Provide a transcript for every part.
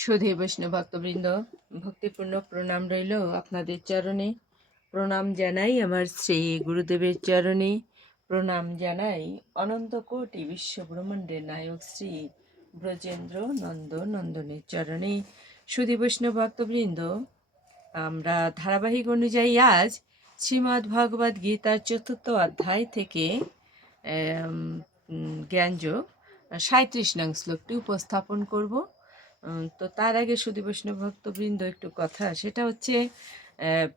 সুধী বৈষ্ণব ভক্তবৃন্দ, ভক্তিপূর্ণ প্রণাম রইল আপনাদের চরণে। প্রণাম জানাই আমার শ্রী গুরুদেবের চরণে। প্রণাম জানাই অনন্ত কোটি বিশ্ব ব্রহ্মাণ্ডের নায়ক শ্রী ব্রজেন্দ্র নন্দ নন্দনের চরণে। সুধী বৈষ্ণব ভক্তবৃন্দ, আমরা ধারাবাহিক অনুযায়ী আজ শ্রীমদ্ ভগবদ গীতার চতুর্থ অধ্যায় থেকে জ্ঞানযোগ সাঁত্রিশ নং শ্লোকটি উপস্থাপন করব। তো তার আগে সুধী বৈষ্ণব ভক্তবৃন্দ একটু কথা। সেটা হচ্ছে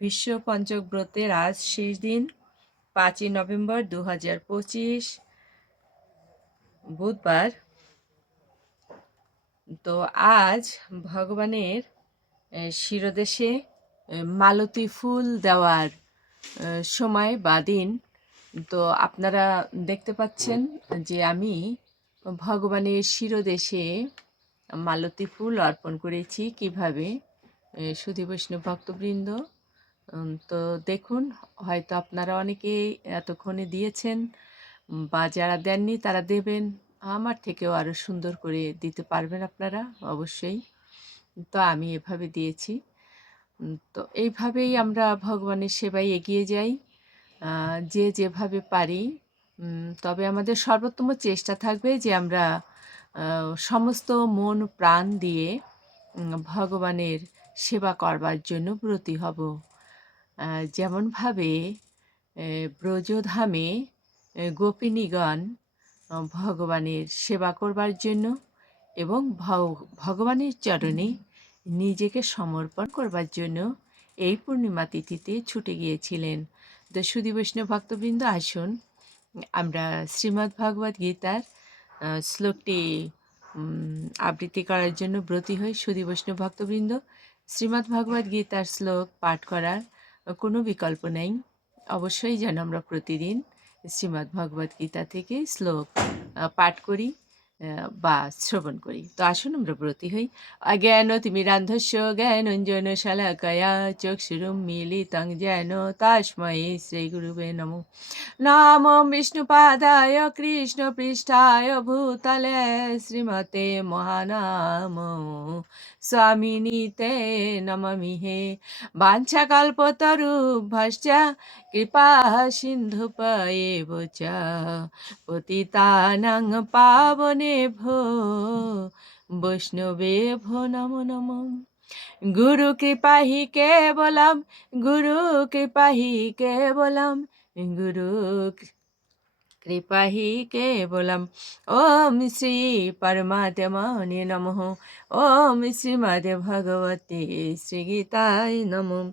বিশ্ব পঞ্চক ব্রতের আজ শেষ দিন, পাঁচই নভেম্বর দু হাজার পঁচিশ, বুধবার। তো আজ ভগবানের শিরদেশে মালতী ফুল দেওয়ার সময় বা দিন। তো আপনারা দেখতে পাচ্ছেন যে আমি ভগবানের শিরদেশে মালতী ফুল অর্পণ করেছি কীভাবে? সুধী বৈষ্ণব ভক্তবৃন্দ। তো দেখুন, হয়তো আপনারা অনেকেই এতক্ষণে দিয়েছেন বা যারা দেননি তারা দেবেন। আমার থেকেও আরও সুন্দর করে দিতে পারবেন আপনারা অবশ্যই। তো আমি এভাবে দিয়েছি। তো এইভাবেই আমরা ভগবানের সেবায় এগিয়ে যাই। যে যেভাবে পারি। তবে আমাদের সর্বোত্তম চেষ্টা থাকবে যে আমরা সমস্ত মন প্রাণ দিয়ে ভগবানের সেবা করবার জন্য ব্রতী হব। যেমনভাবে ব্রজধামে গোপিনীগণ ভগবানের সেবা করবার জন্য এবং ভগ- ভগবানের চরণে নিজেকে সমর্পণ করবার জন্য এই পূর্ণিমা তিথিতে ছুটে গিয়েছিলেন। তো সুদী বৈষ্ণব ভক্তবৃন্দ, আসুন, আমরা শ্রীমদ্ ভগবদ গীতার শ্লোকটি আবৃত্তি করার জন্য ব্রতী হয় সুদী বৈষ্ণব ভক্তবৃন্দ শ্রীমদ্ ভগবদ গীতার শ্লোক পাঠ করার কোনো বিকল্প নেই। অবশ্যই যেন আমরা প্রতিদিন শ্রীমদ্ ভগবদ গীতা থেকে শ্লোক পাঠ করি। বা শ্রবণ করি। তো আসুন আমরা ব্রতী হই। অজ্ঞান তিমিরান্ধস্য জ্ঞান অঞ্জন শালাকয়া চক্ষুরুম মিলিতং যেন তাস্মৈ শ্রী গুরুবে নমো। নাম বিষ্ণুপাদায় কৃষ্ণপৃষ্ঠায় ভূতলে শ্রীমতে মহানাম। স্বামিনী তে নমামি হে। বাঞ্ছাকল্পতরুভ্যশ্চ কৃপা সিন্ধুপয়েব চ। পতিতানাং পাবনেভ্যো ভো নম নম। গুরু কৃপাহি কেবলম, গুরু কৃপাহি কেবলম, গুরু কৃপাহি কে কেবলম। ওম শ্রী পরমাত্মা নমঃ। ওম শ্রীমদ ভগবতে শ্রী গীতায় নমঃ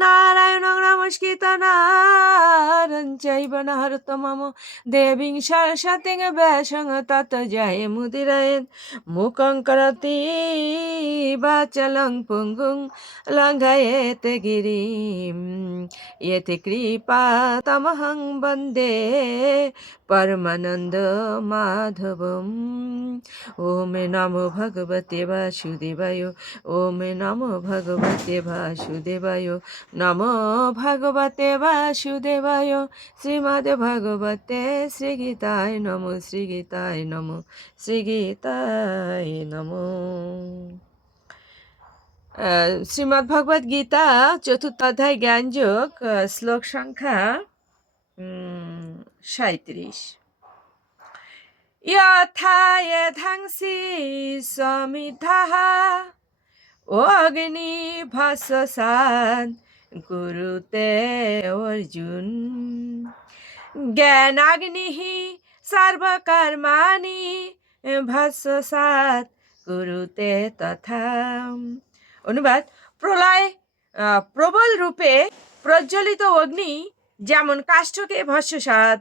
নারায়ণ নমস্কৃত নারং চৈব নরতমম দেবীং সরস্বতীং ব্যাসং তত জয় মুদিরয়েন মুখং করতি বাচলং পুঙ্গুং লঙ্ঘয়েত গিরিম ইয়তে কৃপা তমহং বন্দে পরমানন্দ মাধবম ওম নমো ভগবতে বাসুদেবায়, ওম নমো ভগবতে বাসুদেবায়, নমো ভগবতে বাসুদেবায়, শ্রীমদ ভগবতে নমো, শ্রীগীতায় নমো শ্রীগীতায় নমো। শ্রীমদ্ ভগবদ গীতা চতুর্থ অধ্যায় জ্ঞানযোগ শ্লোক সংখ্যা সাঁত্রিশ यथा यथंसि समिधः অগ্নিভস্বসাদ কুরুতে অর্জুন জ্ঞানাগ্নিः সর্বকর্মাণি ভস্বসাদ কুরুতে তথা অনুবাদ প্রলয় আহ, প্রবল রূপে প্রজ্বলিত অগ্নি যেমন কাষ্ঠকে ভস্মসাত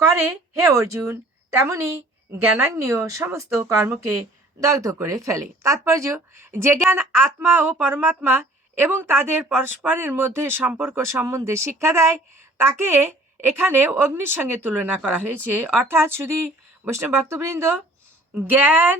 করে হে অর্জুন তেমনি জ্ঞানাগ্নিও সমস্ত কর্মকে দগ্ধ করে ফেলে। তাৎপর্য, যে জ্ঞান আত্মা ও পরমাত্মা এবং তাদের পরস্পরের মধ্যে সম্পর্ক সম্বন্ধে শিক্ষা দেয়, তাকে এখানে অগ্নির সঙ্গে তুলনা করা হয়েছে। অর্থাৎ শুধু বৈষ্ণব ভক্তবৃন্দ, জ্ঞান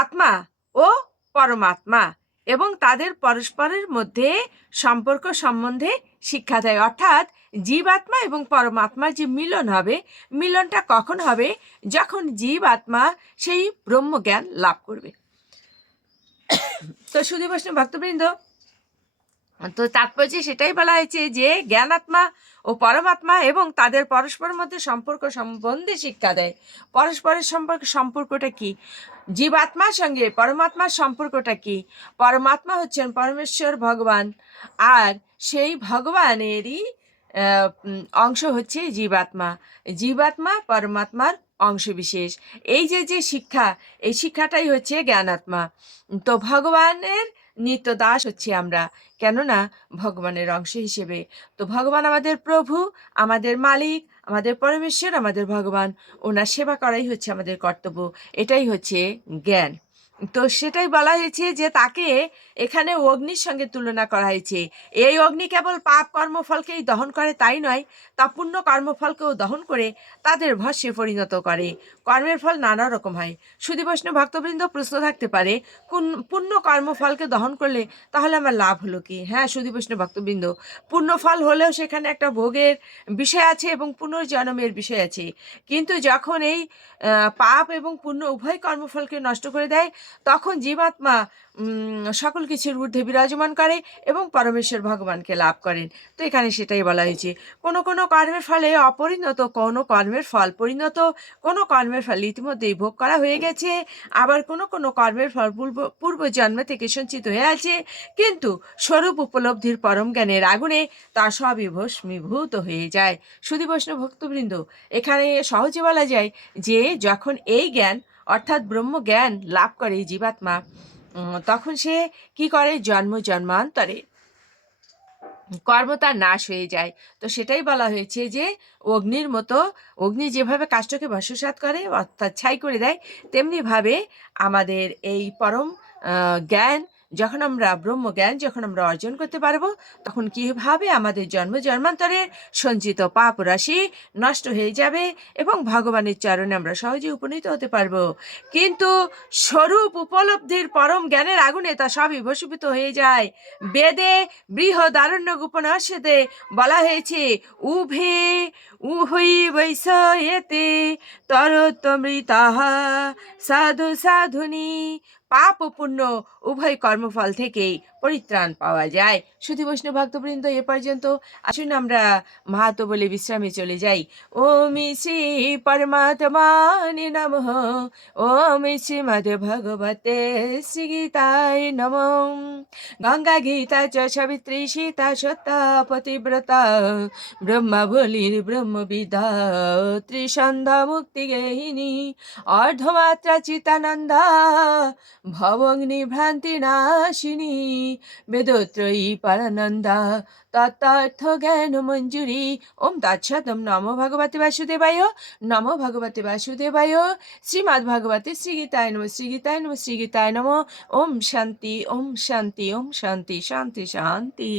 আত্মা ও পরমাত্মা এবং তাদের পরস্পরের মধ্যে সম্পর্ক সম্বন্ধে শিক্ষা দেয়। অর্থাৎ জীবাত্মা এবং পরমাত্মার যে মিলন হবে, মিলনটা কখন হবে? যখন জীবাত্মা সেই ব্রহ্মজ্ঞান লাভ করবে। তো সুধী বৈষ্ণব ভক্তবৃন্দ তো তাৎপর্য সেটাই বলা হয়েছে যে জ্ঞানাত্মা ও পরমাত্মা এবং তাদের পরস্পরের মধ্যে সম্পর্ক সম্বন্ধে শিক্ষা দেয়। পরস্পরের সম্পর্ক সম্পর্কটা কি? জীবাত্মার সঙ্গে পরমাত্মার সম্পর্কটা কি? পরমাত্মা হচ্ছেন পরমেশ্বর ভগবান আর সেই ভগবানেরই অংশ হচ্ছে জীবাত্মা। জীবাত্মা পরমাত্মার অংশবিশেষ। এই যে যে শিক্ষা, এই শিক্ষাটাই হচ্ছে জ্ঞানাত্মা। তো ভগবানের নিত্য দাস হচ্ছে আমরা। কেননা ভগবানের অংশ হিসেবে। তো ভগবান আমাদের প্রভু, আমাদের মালিক, আমাদের পরমেশ্বর, আমাদের ভগবান। ওনার সেবা করাই হচ্ছে আমাদের কর্তব্য। এটাই হচ্ছে জ্ঞান। তো সেটাই বলা হয়েছে যে তাকে এখানে অগ্নির সঙ্গে তুলনা করা হয়েছে। এই অগ্নি কেবল পাপ কর্মফলকেই দহন করে, তাই নয়। তা পুণ্য কর্মফলকেও দহন করে, তাদের ভস্যে পরিণত করে। কর্মের ফল নানা রকম হয়। সুদী বৈষ্ণব ভক্তবৃন্দ প্রশ্ন থাকতে পারে কোন পুণ্য কর্মফলকে দহন করলে তাহলে আমার লাভ হলো কি? হ্যাঁ সুদী বৈষ্ণব ভক্তবৃন্দ ফল হলেও সেখানে একটা ভোগের বিষয় আছে এবং পুনর্জন্মের বিষয় আছে। কিন্তু যখন এই পাপ এবং পুণ্য উভয় কর্মফলকে নষ্ট করে দেয়, তখন জীবাত্মা সকল কিছুর ঊর্ধ্বে বিরাজমান করে এবং পরমেশ্বর ভগবানকে লাভ করেন। তো এখানে সেটাই বলা হয়েছে। কোনো কোনো কর্মের ফলে অপরিণত, কোনো কর্মের ফল পরিণত, কোনো কর্মের ফল ইতিমধ্যেই ভোগ করা হয়ে গেছে। আবার কোনো কোনো কর্মের ফল পূর্ব পূর্ব জন্ম থেকে সঞ্চিত হয়ে আছে। কিন্তু স্বরূপ উপলব্ধির পরম জ্ঞানের আগুনে তা সবই ভস্মীভূত হয়ে যায়। সুদী বৈষ্ণব ভক্তবৃন্দ, এখানে সহজে বলা যায় যে যখন এই জ্ঞান, অর্থাৎ ব্রহ্ম জ্ঞান লাভ করে জীবাত্মা তখন সে কি করে? জন্ম জন্মান্তরে। কর্ম তার নাশ হয়ে যায়। তো সেটাই বলা হয়েছে যে, অগ্নির মতো, অগ্নি যেভাবে কাষ্টকে ভস্মসাত করে, অর্থাৎ ছাই করে দেয়, তেমনিভাবে আমাদের এই পরম জ্ঞান যখন আমরা ব্রহ্ম জ্ঞান যখন আমরা অর্জন করতে পারব, তখন কীভাবে আমাদের জন্ম জন্মান্তরের সঞ্চিত পাপ রাশি নষ্ট হয়ে যাবে এবং ভগবানের চরণে আমরা সহজে উপনীত হতে পারব। কিন্তু স্বরূপ উপলব্ধির পরম জ্ঞানের আগুনে তা সবই ভস্মীভূত হয়ে যায়। বেদে বৃহদারণ্য উপন্যাসেতে বলা হয়েছে, উভে উভই এতে তরতমৃতাহা সাধু সাধুনি পাপ ও পুণ্য উভয় কর্মফল থেকেই পরিত্রাণ পাওয়া যায়। সুধী বৈষ্ণব ভক্তবৃন্দ, এ পর্যন্ত। আসুন আমরা মাহাতো বলে বিশ্রামে চলে যাই। ওম শ্রী পরমাত্মানি নমঃ। ওম শ্রীমদ ভগবতে শ্রী গীতায় নম। গঙ্গা গীতা চ সাবিত্রী সীতা সত্তা পতিব্রতা। ব্রহ্মা বলির ব্রহ্মবিদা ত্রিসন্ধ্যা মুক্তি গেহিনী। অর্ধমাত্রা চিতানন্দা ভবগ্নি ভ্রান্তি নাশিনী বেদত্রয়ী পরানন্দা তত্ত্বার্থ জ্ঞান মঞ্জুরি ওম তৎসতম নম ভগবতে বাসুদেবায় নম ভগবতে বাসুদেবায় শ্রীমদ্ ভগবতে শ্রীগীতায় নম শ্রীগীতায় নম শ্রীগীতায় নম ওম শান্তি ওম শান্তি ওম শান্তি শান্তি শান্তি